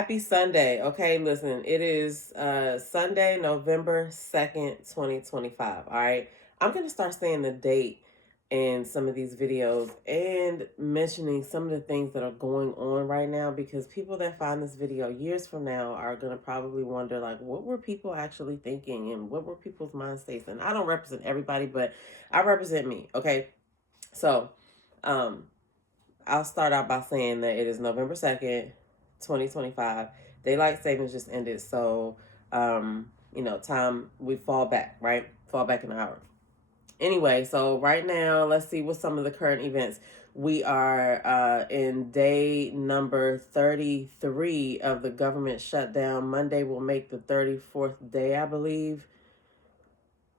Happy Sunday. Okay, listen, it is Sunday, November 2nd, 2025. All right. I'm going to start saying the date in some of these videos and mentioning some of the things that are going on right now because people that find this video years from now are going to probably wonder, like, what were people actually thinking and what were people's mind states? And I don't represent everybody, but I represent me. Okay. So, um, I'll start out by saying that it is November 2nd, 2025. Daylight savings just ended. So, time we fall back, right? Fall back an hour. Anyway, so right now, let's see what some of the current events. We are in day number 33 of the government shutdown. Monday will make the 34th day, I believe.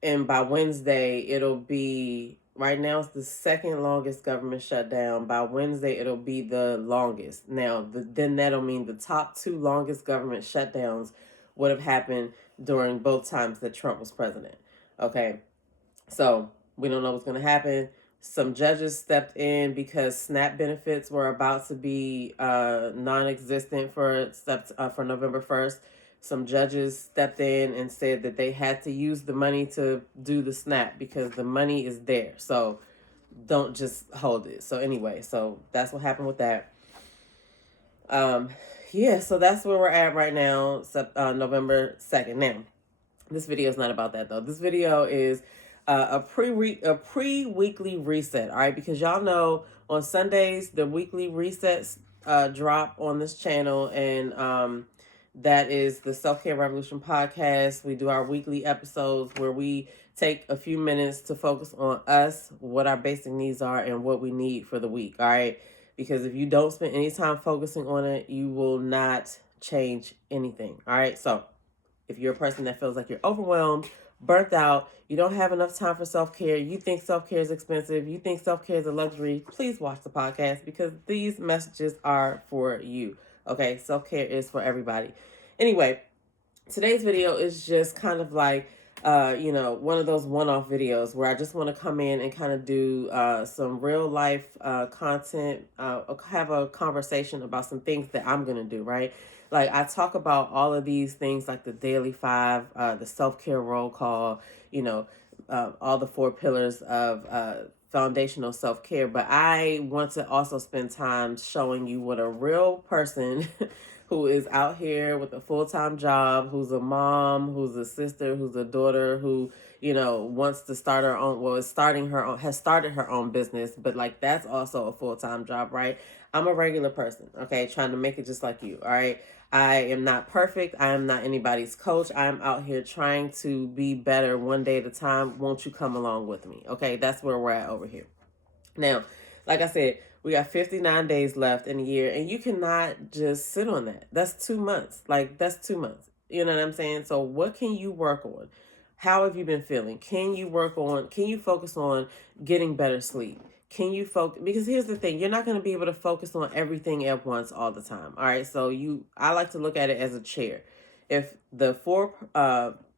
And by Wednesday, it'll be right now it's the second longest government shutdown. By Wednesday, it'll be the longest. Now, then that'll mean the top two longest government shutdowns would have happened during both times that Trump was president. Okay, so we don't know what's going to happen. Some judges stepped in because SNAP benefits were about to be non-existent for November 1st. Some judges stepped in and said that they had to use the money to do the SNAP because the money is there. So don't just hold it. So anyway, so that's what happened with that. Yeah, so that's where we're at right now, November 2nd. Now, this video is not about that though. This video is a pre weekly reset. All right, because y'all know on Sundays the weekly resets drop on this channel, and that is the SelfCare Revolution podcast. We do our weekly episodes where we take a few minutes to focus on us, what our basic needs are, and what we need for the week. All right, because if you don't spend any time focusing on it, you will not change anything. All right, so if you're a person that feels like you're overwhelmed, burnt out, you don't have enough time for self-care, you think self-care is expensive, you think self-care is a luxury, please watch the podcast because these messages are for you. Okay, self-care is for everybody. Anyway, today's video is just kind of like one of those one-off videos where I just want to come in and kind of do some real life content, have a conversation about some things that I'm gonna do, right? Like I talk about all of these things like the daily five, the self-care roll call, all the four pillars of foundational self-care, but I want to also spend time showing you what a real person who is out here with a full-time job, who's a mom, who's a sister, who's a daughter, who, wants to start her own, well, is starting her own, has started her own business, but like that's also a full-time job, right? I'm a regular person, okay, trying to make it just like you, all right? I am not perfect. I am not anybody's coach. I am out here trying to be better one day at a time. Won't you come along with me? Okay, that's where we're at over here. Now, like I said, we got 59 days left in a year, and you cannot just sit on that. That's 2 months. Like, that's 2 months. You know what I'm saying? So, what can you work on? How have you been feeling? Can you focus on getting better sleep? Can you focus? Because here's the thing, you're not going to be able to focus on everything at once all the time. All right. So, I like to look at it as a chair. If the four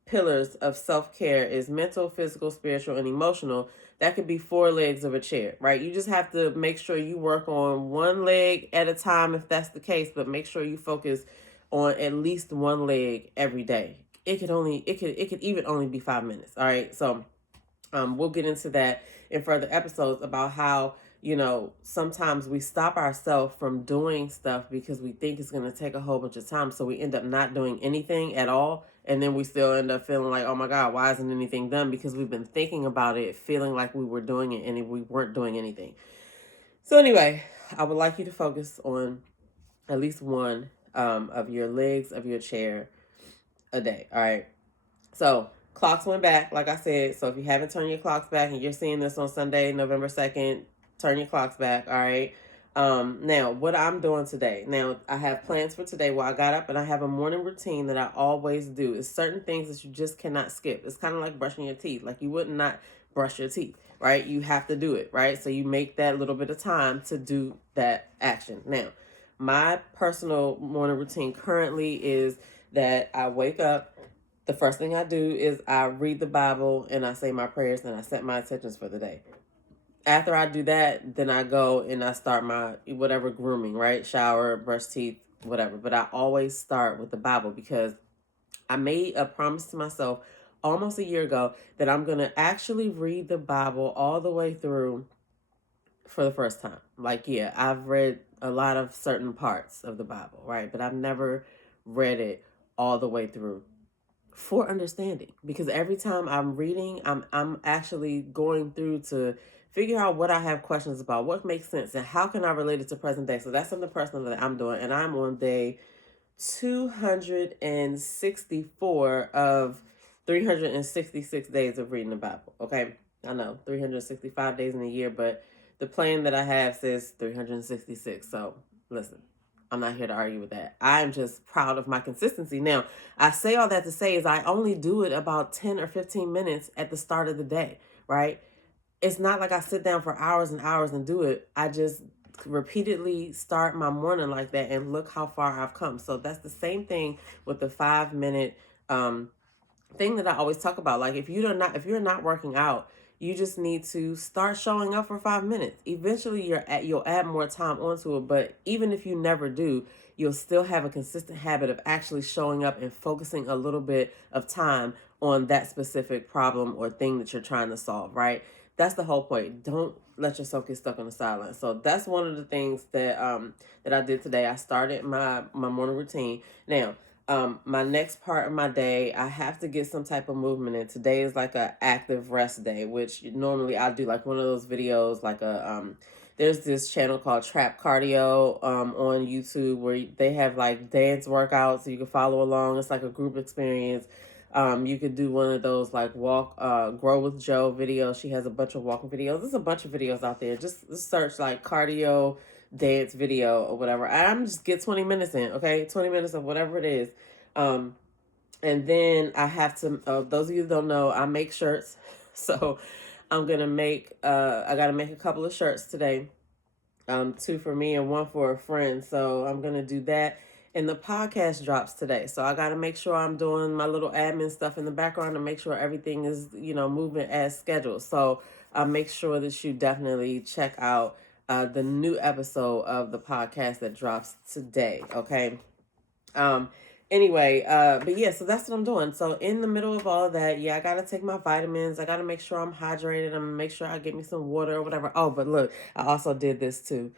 pillars of self care is mental, physical, spiritual, and emotional, that could be four legs of a chair, right? You just have to make sure you work on one leg at a time if that's the case, but make sure you focus on at least one leg every day. It could even only be 5 minutes. All right. So we'll get into that in further episodes about how, sometimes we stop ourselves from doing stuff because we think it's going to take a whole bunch of time. So we end up not doing anything at all. And then we still end up feeling like, oh my God, why isn't anything done? Because we've been thinking about it, feeling like we were doing it and we weren't doing anything. So anyway, I would like you to focus on at least one of your legs of your chair a day. All right. So clocks went back, like I said. So if you haven't turned your clocks back and you're seeing this on Sunday, November 2nd, turn your clocks back. All right. Now what I'm doing today. Now I have plans for today. Well, I got up and I have a morning routine that I always do. It's certain things that you just cannot skip. It's kind of like brushing your teeth. Like you would not brush your teeth, right? You have to do it, right? So you make that little bit of time to do that action. Now, my personal morning routine currently is that I wake up. The first thing I do is I read the Bible and I say my prayers and I set my intentions for the day. After I do that, then I go and I start my whatever grooming, right? Shower, brush teeth, whatever. But I always start with the Bible because I made a promise to myself almost a year ago that I'm going to actually read the Bible all the way through for the first time. Like, yeah, I've read a lot of certain parts of the Bible, right? But I've never read it all the way through for understanding, because every time I'm reading, I'm actually going through to figure out what I have questions about, what makes sense, and how can I relate it to present day. So that's something personal that I'm doing, and I'm on day 264 of 366 days of reading the Bible. Okay, I know 365 days in a year, but the plan that I have says 366. So listen, I'm not here to argue with that. I'm just proud of my consistency. Now, I say all that to say is I only do it about 10 or 15 minutes at the start of the day, right? It's not like I sit down for hours and hours and do it. I just repeatedly start my morning like that and look how far I've come. So that's the same thing with the 5 minute thing that I always talk about. Like if you're not working out, you just need to start showing up for 5 minutes. Eventually you'll add more time onto it, but even if you never do, you'll still have a consistent habit of actually showing up and focusing a little bit of time on that specific problem or thing that you're trying to solve, right? That's the whole point. Don't let yourself get stuck on the sideline. So that's one of the things that I did today. I started my morning routine. Now, my next part of my day, I have to get some type of movement in. Today is like a active rest day, which normally I do like one of those videos, like there's this channel called Trap Cardio on YouTube where they have like dance workouts so you can follow along. It's like a group experience. You could do one of those like grow with Joe videos. She has a bunch of walking videos. There's a bunch of videos out there. Just search like cardio dance video or whatever. I'm just get 20 minutes in, okay? 20 minutes of whatever it is. And then I have to, those of you that don't know, I make shirts. So I'm going to I got to make a couple of shirts today. Two for me and one for a friend. So I'm going to do that. And the podcast drops today. So I got to make sure I'm doing my little admin stuff in the background to make sure everything is, moving as scheduled. So I'll make sure that you definitely check out the new episode of the podcast that drops today. Okay. Um, anyway, but yeah, so that's what I'm doing. So in the middle of all of that, yeah, I gotta take my vitamins. I gotta make sure I'm hydrated. I'm gonna make sure I get me some water or whatever. Oh, but look, I also did this too.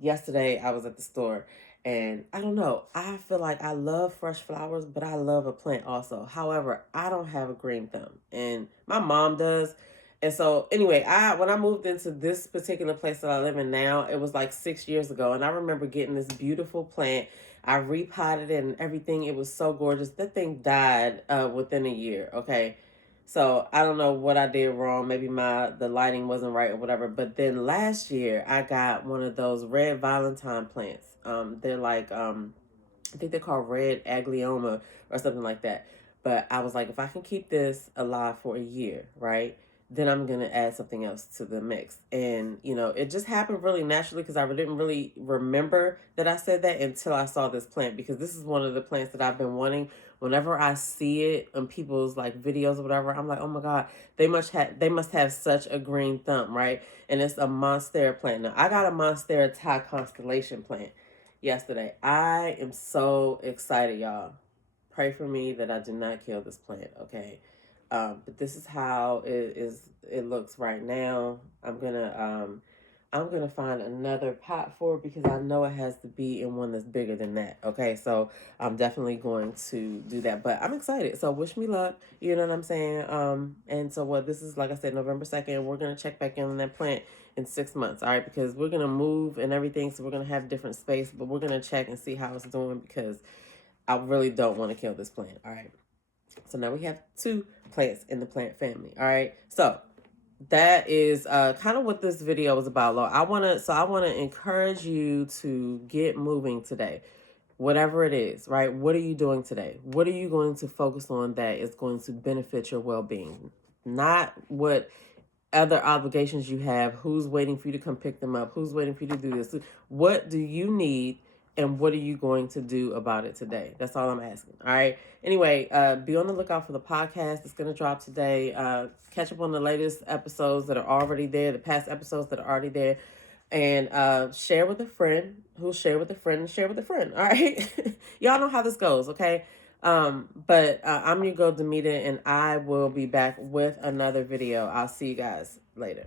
Yesterday I was at the store and I don't know, I feel like I love fresh flowers, but I love a plant also. However, I don't have a green thumb and my mom does. And so anyway, when I moved into this particular place that I live in now, it was like 6 years ago. And I remember getting this beautiful plant. I repotted it and everything. It was so gorgeous. That thing died within a year. Okay. So I don't know what I did wrong. Maybe the lighting wasn't right or whatever. But then last year I got one of those red Valentine plants. They're like I think they're called red aglioma or something like that. But I was like, if I can keep this alive for a year, right? Then I'm going to add something else to the mix. And, it just happened really naturally because I didn't really remember that I said that until I saw this plant, because this is one of the plants that I've been wanting. Whenever I see it on people's like videos or whatever, I'm like, oh my God, they must have such a green thumb, right? And it's a Monstera plant. Now, I got a Monstera Thai constellation plant yesterday. I am so excited, y'all. Pray for me that I do not kill this plant, okay? But this is how it looks right now. I'm gonna find another pot for it because I know it has to be in one that's bigger than that. Okay, so I'm definitely going to do that. But I'm excited. So wish me luck. You know what I'm saying? And so what this is, like I said, November 2nd. We're gonna check back in on that plant in 6 months. All right, because we're gonna move and everything, so we're gonna have different space. But we're gonna check and see how it's doing because I really don't want to kill this plant. All right. So now we have 2 plants in the plant family. All right. So that is kind of what this video is about. I want to encourage you to get moving today. Whatever it is, right? What are you doing today? What are you going to focus on that is going to benefit your well-being? Not what other obligations you have, who's waiting for you to come pick them up, who's waiting for you to do this. What do you need and what are you going to do about it today? That's all I'm asking. All right. Anyway, be on the lookout for the podcast. It's going to drop today. Catch up on the latest episodes that are already there, the past episodes that are already there. and share with a friend who share with a friend and share with a friend. All right. Y'all know how this goes. Okay. But I'm your girl Demita, and I will be back with another video. I'll see you guys later.